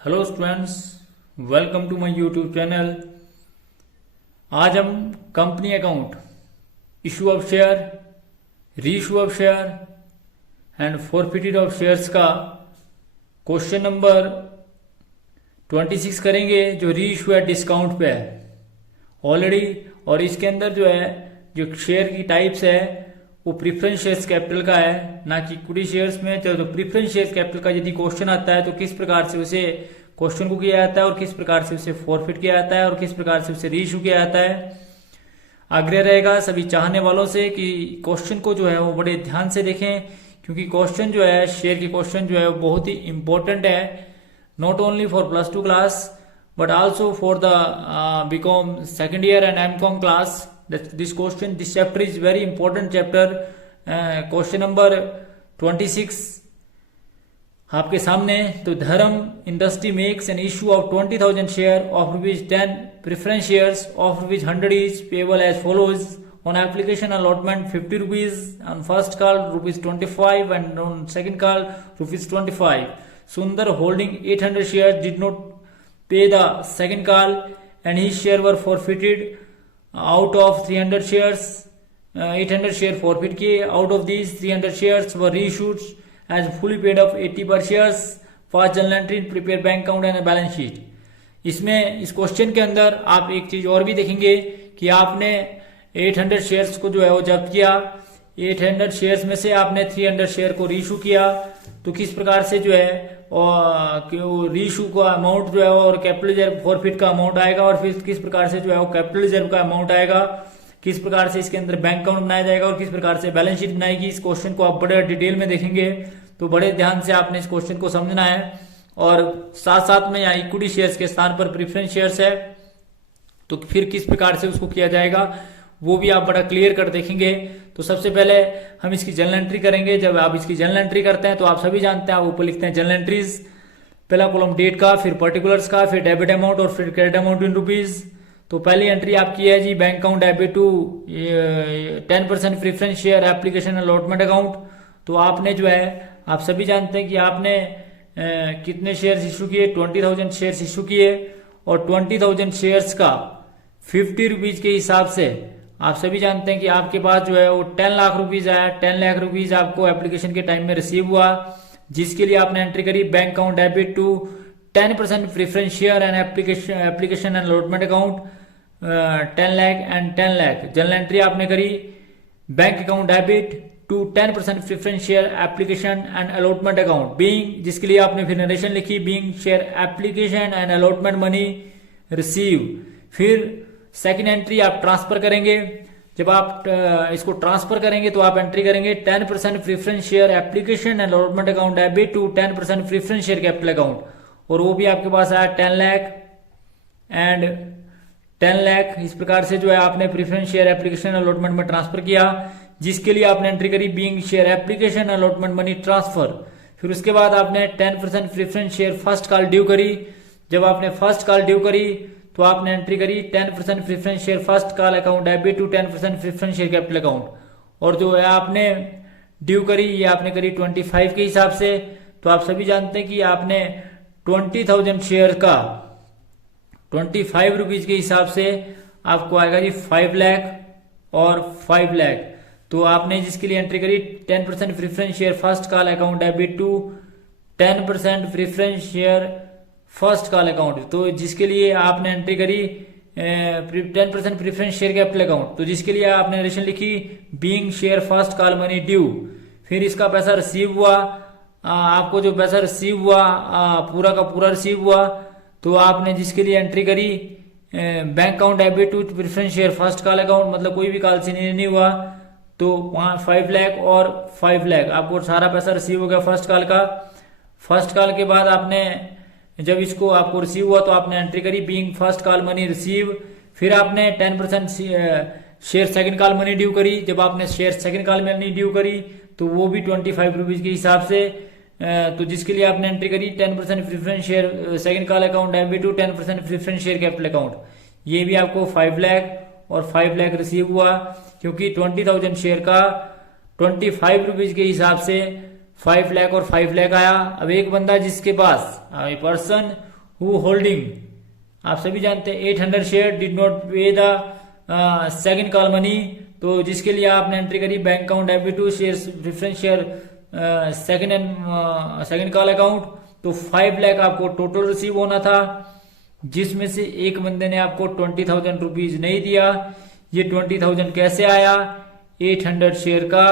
Hello students, welcome to my YouTube channel. आज हम company account, issue of share, reissue of share and forfeited of shares का question number 26 करेंगे, जो reissue at discount पे है already. और इसके अंदर जो है, जो शेयर की टाइप्स है वो प्रीफरेंस शेयर्स कैपिटल का है, ना कि इक्विटी शेयर्स में। तो प्रीफरेंस शेयर्स कैपिटल का यदि क्वेश्चन आता है तो किस प्रकार से उसे क्वेश्चन को किया जाता है और किस प्रकार से उसे फॉरफिट किया जाता है और किस प्रकार से उसे रीइशू किया जाता है। आग्रह रहेगा सभी चाहने वालों से कि क्वेश्चन को जो है वो बड़े ध्यान से देखें, क्योंकि क्वेश्चन जो है, शेयर के क्वेश्चन जो है वो बहुत ही इंपॉर्टेंट है, not only for +2 class but also for the BCom second year and MCom class. This chapter is very important chapter. Question number 26 आपके सामने। तो धर्म industry makes an issue of 20,000 share of ₹10 preference shares of ₹100 each payable as follows. On application allotment ₹50, on first call ₹25 and on second call ₹25. Sundar holding 800 shares did not pay the second call and his share were forfeited out of 300 shares. 800 share forfeit किए. Out of these 300 shares were reissued as fully paid of 80 per shares. Fast journal entry, prepare bank account and balance sheet. इसमें इस question के अंदर आप एक चीज और भी देखेंगे कि आपने 800 शेयर्स को जो है वो जब्त किया। 800 शेयर्स में से आपने 300 शेयर को रीइशू किया। तो किस प्रकार से जो है और रीइशू का अमाउंट जो है और कैपिटल रिजर्व फॉरफिट का अमाउंट आएगा, और फिर किस प्रकार से जो है वो कैपिटल रिजर्व का अमाउंट आएगा, किस प्रकार से इसके अंदर बैंक अकाउंट बनाया जाएगा और किस प्रकार से बैलेंस शीट बनाएगी। इस क्वेश्चन को आप बड़े डिटेल में देखेंगे, तो बड़े ध्यान से आपने इस क्वेश्चन को समझना है। और साथ साथ में यहाँ इक्विटी शेयर्स के स्थान पर प्रेफरेंस शेयर्स है, तो फिर किस प्रकार से उसको किया जाएगा वो भी आप बड़ा क्लियर कर देखेंगे। तो सबसे पहले हम इसकी जर्नल एंट्री करेंगे। जब आप इसकी जर्नल एंट्री करते हैं तो आप सभी जानते हैं, आप ऊपर लिखते हैं जर्नल एंट्रीज, पहला कॉलम डेट का, फिर पर्टिकुलर्स का, फिर डेबिट अमाउंट और फिर क्रेडिट अमाउंट इन रुपीज। तो पहली एंट्री आपकी है जी, bank account debit to 10% preference share application allotment account. तो आपने जो है, आप सभी जानते हैं कि आपने कितने शेयर्स इशू किए, 20,000 शेयर्स इशू किए, और 20,000 शेयर्स का 50 रुपीज के हिसाब से आप सभी जानते हैं कि आपके पास जो है वो 10 लाख रुपीज आया। 10 लाख रुपीज आपको एप्लीकेशन के टाइम में रिसीव हुआ, जिसके लिए आपने एंट्री करी bank account debit to 10% preference share and application and allotment account 10 lakh and 10 lakh. General entry आपने करी bank account debit to 10% preference share application and allotment account being, जिसके लिए आपने फिर नरेशन लिखी, being share application and allotment money receive. फिर second entry आप transfer करेंगे। जब आप इसको ट्रांसफर करेंगे तो आप एंट्री करेंगे 10% preference share application and allotment account debit to 10% preference share capital account, और वो भी आपके पास आया 10 लाख एंड 10 लाख। इस प्रकार से जो है आपने प्रेफरेंस शेयर एप्लीकेशन अलॉटमेंट में ट्रांसफर किया, जिसके लिए आपने एंट्री करी being share application allotment money transfer. फिर उसके बाद आपने 10% preference share first call due करी। जब आपने फर्स्ट कॉल ड्यू करी तो आपने एंट्री करी 10% preference share first call account debit to 10% preference share capital account, और जो है आपने ड्यू करी ये आपने करी 25 के हिसाब से। तो आप सभी जानते हैं कि आपने 20,000 शेयर का 25 रुपीज के हिसाब से आपको आएगा जी 5 लाख और 5 लाख। तो आपने जिसके लिए एंट्री करी 10% preference share first call account debit to 10% preference share first call account, तो जिसके लिए आपने एंट्री करी 10% प्रेफरेंस शेयर कैपिटल अकाउंट, तो जिसके लिए आपने नरेशन लिखी being share first call money due. फिर इसका पैसा रिसीव हुआ, आपको जो पैसा रिसीव हुआ पूरा का पूरा रिसीव हुआ, तो आपने जिसके लिए एंट्री करी bank account debit to preference share first call account, मतलब कोई भी कॉल से नहीं हुआ, तो 5 लाख और 5 लाख आपको सारा पैसा रिसीव हो गया फर्स्ट कॉल का। फर्स्ट कॉल के बाद आपने जब इसको आपको रिसीव हुआ तो आपने एंट्री करी being first call money receive. फिर आपने 10% share second call money due करी। जब आपने share second call money due करी तो वो भी 25 रुपीज के हिसाब से, तो जिसके लिए आपने एंट्री करी 10% preference share second call account debit to 10% preference share capital account. ये भी आपको 5 लाख और 5 लाख रिसीव हुआ, क्योंकि 20,000 शेयर का 25 रुपीज के हिसाब से 5 लाख और 5 लाख आया। अब एक बंदा जिसके पास पर्सन हु होल्डिंग, आप सभी जानते हैं 800 share did not pay the second call money, तो जिसके लिए आपने एंट्री करी bank account debit to share preference share second call account, तो 5 लाख आपको टोटल रिसीव होना था, जिसमें से एक बंदे ने आपको 20,000 रुपीज नहीं दिया। ये 20,000 कैसे आया? 800 शेयर का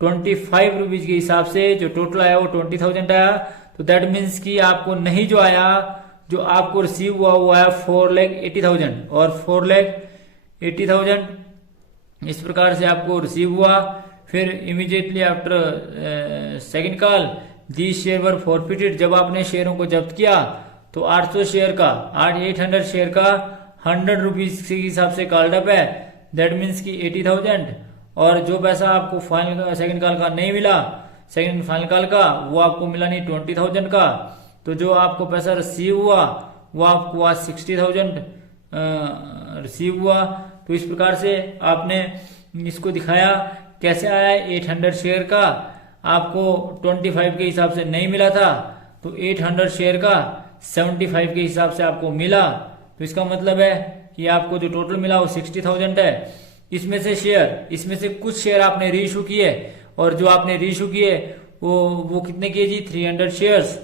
25 रुपीज के हिसाब से जो टोटल आया वो 20,000 आया। तो दैट मीन्स कि आपको नहीं जो आया, जो आपको रिसीव हुआ वो आया 4,80,000 और 4,80,000 इस प्रकार से आपको रिसीव हुआ। फिर इमीडिएटली आफ्टर सेकंड कॉल दी शेयर वर फॉरफिटेड, जब आपने शेयरों को जब्त किया तो 800 शेयर का 800 शेयर का 100 रुपीज के हिसाब से कॉल्ड अप है, दैट मीन्स की 80,000। और जो पैसा आपको फाइनल सेकंड कॉल का नहीं मिला, सेकंड फाइनल कॉल का, वो आपको मिला नहीं 20,000 का, तो जो आपको पैसा रिसीव हुआ वो आपको आज 60,000 रिसीव हुआ। तो इस प्रकार से आपने इसको दिखाया कैसे आया। 800 शेयर का आपको 25 के हिसाब से नहीं मिला था, तो 800 शेयर का 75 के हिसाब से आपको मिला। तो इसका मतलब है कि आपको जो टोटल मिला वो 60,000 है। इसमें से कुछ शेयर आपने रीइश्यू किए, और जो आपने रीइश्यू किए वो कितने किए जी? 300 शेयर्स।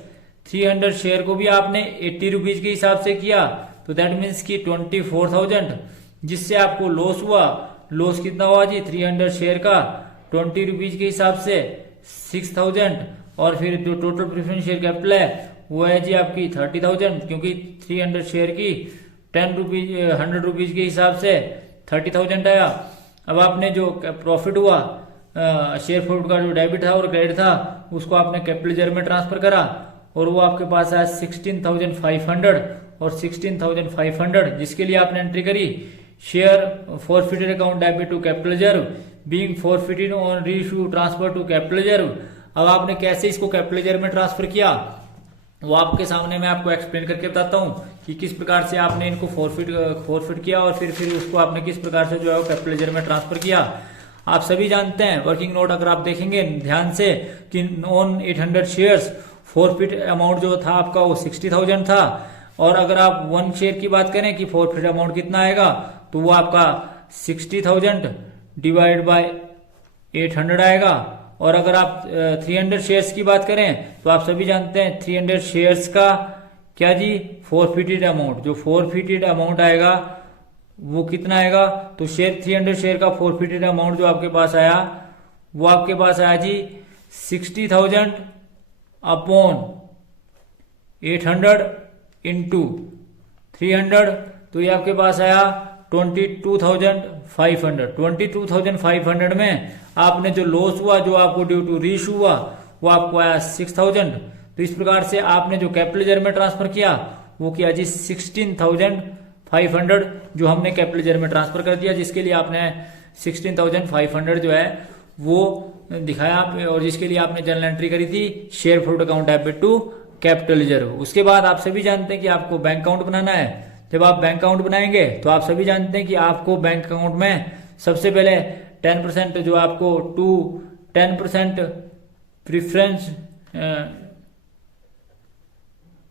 300 शेयर को भी आपने 80 रुपीज के हिसाब से किया, तो दैट मीन्स की 24,000, जिससे आपको लॉस हुआ। लॉस कितना हुआ जी? 300 शेयर का 20 रुपीज के हिसाब से 6,000, और फिर जो टोटल प्रेफरेंस शेयर कैपिटल है वो है जी आपकी 30,000, क्योंकि 300 शेयर की 100 रुपीज के हिसाब से 30,000 आया। अब आपने जो प्रॉफिट हुआ शेयर प्रॉफिट का जो डेबिट था और क्रेडिट था उसको आपने कैपिटल रिजर्व में ट्रांसफर करा, और वो आपके पास आया 16,500 और 16,500, जिसके लिए आपने एंट्री करी share forfeited account debit to capital reserve being forfeited on reissue transfer to capital reserve. अब आपने कैसे इसको कैपिटल रिजर्व में ट्रांसफर किया वो आपके सामने मैं आपको एक्सप्लेन करके बताता हूँ कि किस प्रकार से आपने इनको फॉरफिट किया, और फिर उसको आपने किस प्रकार से जो है कैपिटल रिजर्व में ट्रांसफर किया। आप सभी जानते हैं, वर्किंग नोट अगर आप देखेंगे ध्यान से, कि ऑन 800 शेयर्स फॉरफिट अमाउंट जो था आपका वो 60,000 था, और अगर आप 1 शेयर की बात करें कि फॉरफिट अमाउंट कितना आएगा, तो वो आपका 60,000 डिवाइड बाय 800 आएगा। और अगर आप 300 शेयर्स की बात करें तो आप सभी जानते हैं 300 शेयर्स का क्या जी? फॉरफिटेड अमाउंट, जो फॉरफिटेड अमाउंट आएगा वो कितना आएगा? तो 300 शेयर का फॉरफिटेड अमाउंट जो आपके पास आया वो आपके पास आया जी 60,000 अपॉन 800 इंटू 300, तो ये आपके पास आया 22,500। 22,500 में आपने जो लॉस हुआ, जो आपको ड्यू टू रीइश्यू हुआ, वो आपको आया 6,000। तो इस प्रकार से आपने जो कैपिटल रिजर्व में ट्रांसफर किया वो किया जी 16,500, जो हमने कैपिटल रिजर्व में ट्रांसफर कर दिया, जिसके लिए आपने 16,500 जो है वो दिखाया, और जिसके लिए आपने जर्नल एंट्री करी थी share fruit account debit to capital reserve. उसके बाद आप सभी जानते हैं कि आपको बैंक अकाउंट बनाना है। जब आप बैंक अकाउंट बनाएंगे तो आप सभी जानते हैं कि आपको बैंक अकाउंट में सबसे पहले 10% जो आपको 10%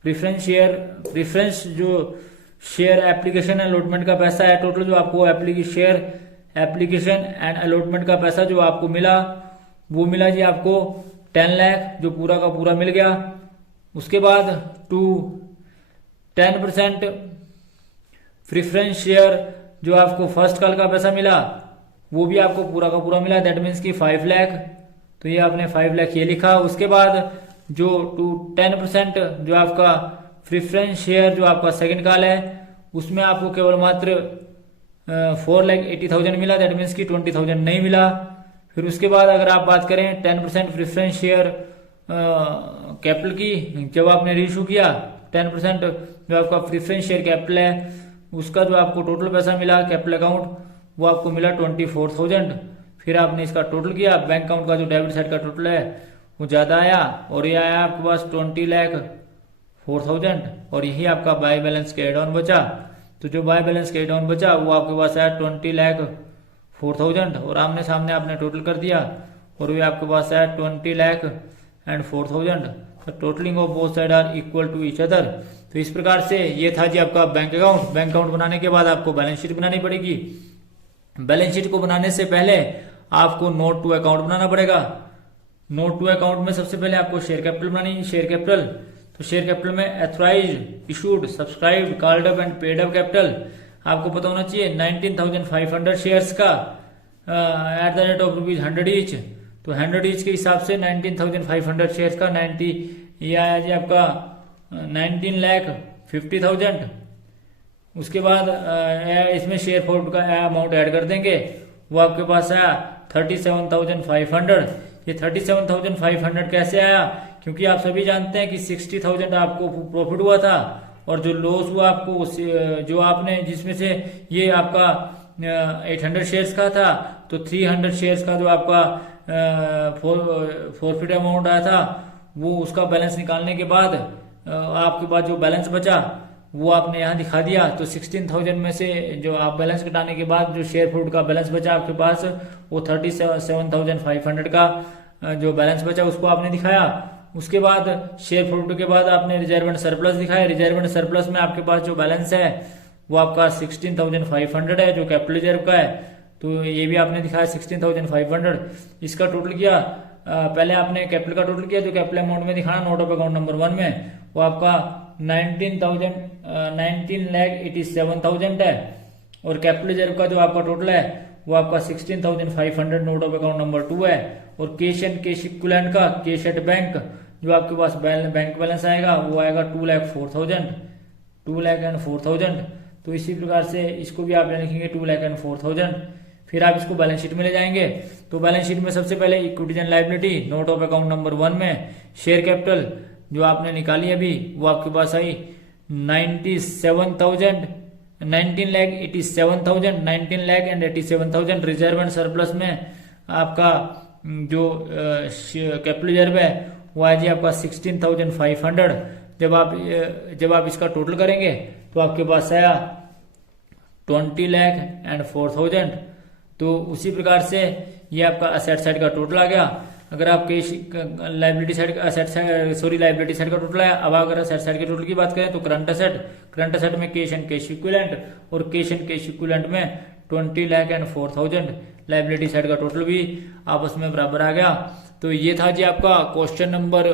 प्रिफरेंस जो शेयर एप्लीकेशन अलॉटमेंट का पैसा है, टोटल जो आपको शेयर एप्लीकेशन एंड अलॉटमेंट का पैसा जो आपको मिला वो मिला जी आपको 10 लाख, जो पूरा का पूरा मिल गया। उसके बाद 10% प्रिफरेंस शेयर जो आपको फर्स्ट कॉल का पैसा मिला वो भी आपको पूरा का पूरा मिला, दैट मीन्स की 5 लाख, तो ये आपने 5 लाख ये लिखा। उसके बाद जो 10% जो आपका प्रिफरेंस शेयर जो आपका सेकंड कॉल है उसमें आपको केवल मात्र 4,80,000 मिला, दैट मीन्स की 20,000 नहीं मिला। फिर उसके बाद अगर आप बात करें 10% प्रिफरेंस शेयर कैपिटल की, जब आपने रीइश्यू किया 10% जो आपका प्रिफरेंस शेयर कैपिटल है उसका जो आपको टोटल पैसा मिला कैपिटल अकाउंट वो आपको मिला 24,000। फिर आपने इसका टोटल किया, बैंक अकाउंट का जो डेबिट साइड का टोटल है वो ज्यादा आया, और ये आया आपके पास 20,04,000, और यही आपका बाय बैलेंस के एड ऑन बचा। तो जो बाय बैलेंस के एड ऑन बचा वो आपके पास आया 20,04,000, और आमने सामने आपने टोटल कर दिया और ये आपके पास आया 20,04,000। The totalling of both side are equal to each other. तो इस प्रकार से ये था जी आपका बैंक अकाउंट। बैंक अकाउंट बनाने के बाद आपको बैलेंस शीट बनानी पड़ेगी। बैलेंस शीट को बनाने से पहले आपको नोट टू अकाउंट बनाना पड़ेगा। नोट टू अकाउंट में सबसे पहले आपको शेयर कैपिटल बनानी है। शेयर कैपिटल, तो शेयर कैपिटल में authorised, issued, subscribed, called up and paid up capital आपको पता होना चाहिए 19,500 शेयर्स का at the rate of ₹100 each. तो 100 ईच के हिसाब से 19,500 शेयर्स का 90 ये आया जी आपका 19,50,000। उसके बाद इसमें शेयर होल्ड का अमाउंट ऐड कर देंगे, वो आपके पास आया 37,500। ये 37,500 कैसे आया? क्योंकि आप सभी जानते हैं कि 60,000 आपको प्रॉफिट हुआ था और जो लॉस हुआ आपको जो आपने जिसमें से ये आपका 800 शेयर्स का था, तो 300 शेयर्स का जो आपका फॉरफिट अमाउंट आया था वो उसका बैलेंस निकालने के बाद आपके पास जो बैलेंस बचा वो आपने यहाँ दिखा दिया। तो 16,000 में से जो आप बैलेंस घटाने के बाद जो शेयर फ्रूट का बैलेंस बचा आपके पास वो 37,500 का जो बैलेंस बचा उसको आपने दिखाया। उसके बाद शेयर फ्रूट के बाद आपने रिजर्व एंड सरप्लस दिखाया। रिजर्व एंड सरप्लस में आपके पास जो बैलेंस है वो आपका 16,500 है जो कैपिटल रिजर्व का है। तो ये भी आपने दिखाया 16,500। इसका टोटल किया, पहले आपने कैपिटल का टोटल किया जो कैपिटल अमाउंट में दिखाना नोट ऑफ अकाउंट नंबर 1 में, वो आपका 19,87,000 है। और कैपिटल रिजर्व का जो आपका टोटल है वो आपका 16,500 नोट ऑफ अकाउंट नंबर 2 है। और कैश एंड कैश इक्विवेलेंट का कैश एट बैंक जो आपके पास बैंक बैलेंस आएगा वो आएगा 2,04,000। तो इसी प्रकार से इसको भी आप लिखेंगे 2,04,000। फिर आप इसको बैलेंस शीट में ले जाएंगे। तो बैलेंस शीट में सबसे पहले equities and liability note of account number 1 में शेयर कैपिटल जो आपने निकाली अभी वो आपके पास आई 19,87,000। रिजर्व एंड सरप्लस में आपका जो कैपिटल रिजर्व है वो है जी आपका 16,500। जब आप इसका टोटल करेंगे तो आपके पास आया 20,04,000। तो उसी प्रकार से ये आपका असेट साइड का टोटल आ गया। अगर आप cash liability side liability side का टोटल है। अब अगर असेट साइड के टोटल की बात करें तो करंट असेट में कैश एंड कैश इक्विवेलेंट और कैश एंड कैश इक्विवेलेंट में 20,04,000। लायबिलिटी साइड का टोटल भी आपस में बराबर आ गया। तो ये था जी आपका क्वेश्चन नंबर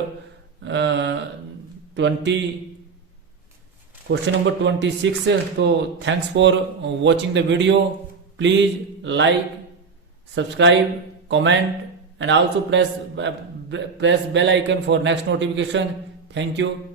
26। तो thanks for watching the video. Please like, subscribe, comment and also press bell icon for next notification. Thank you.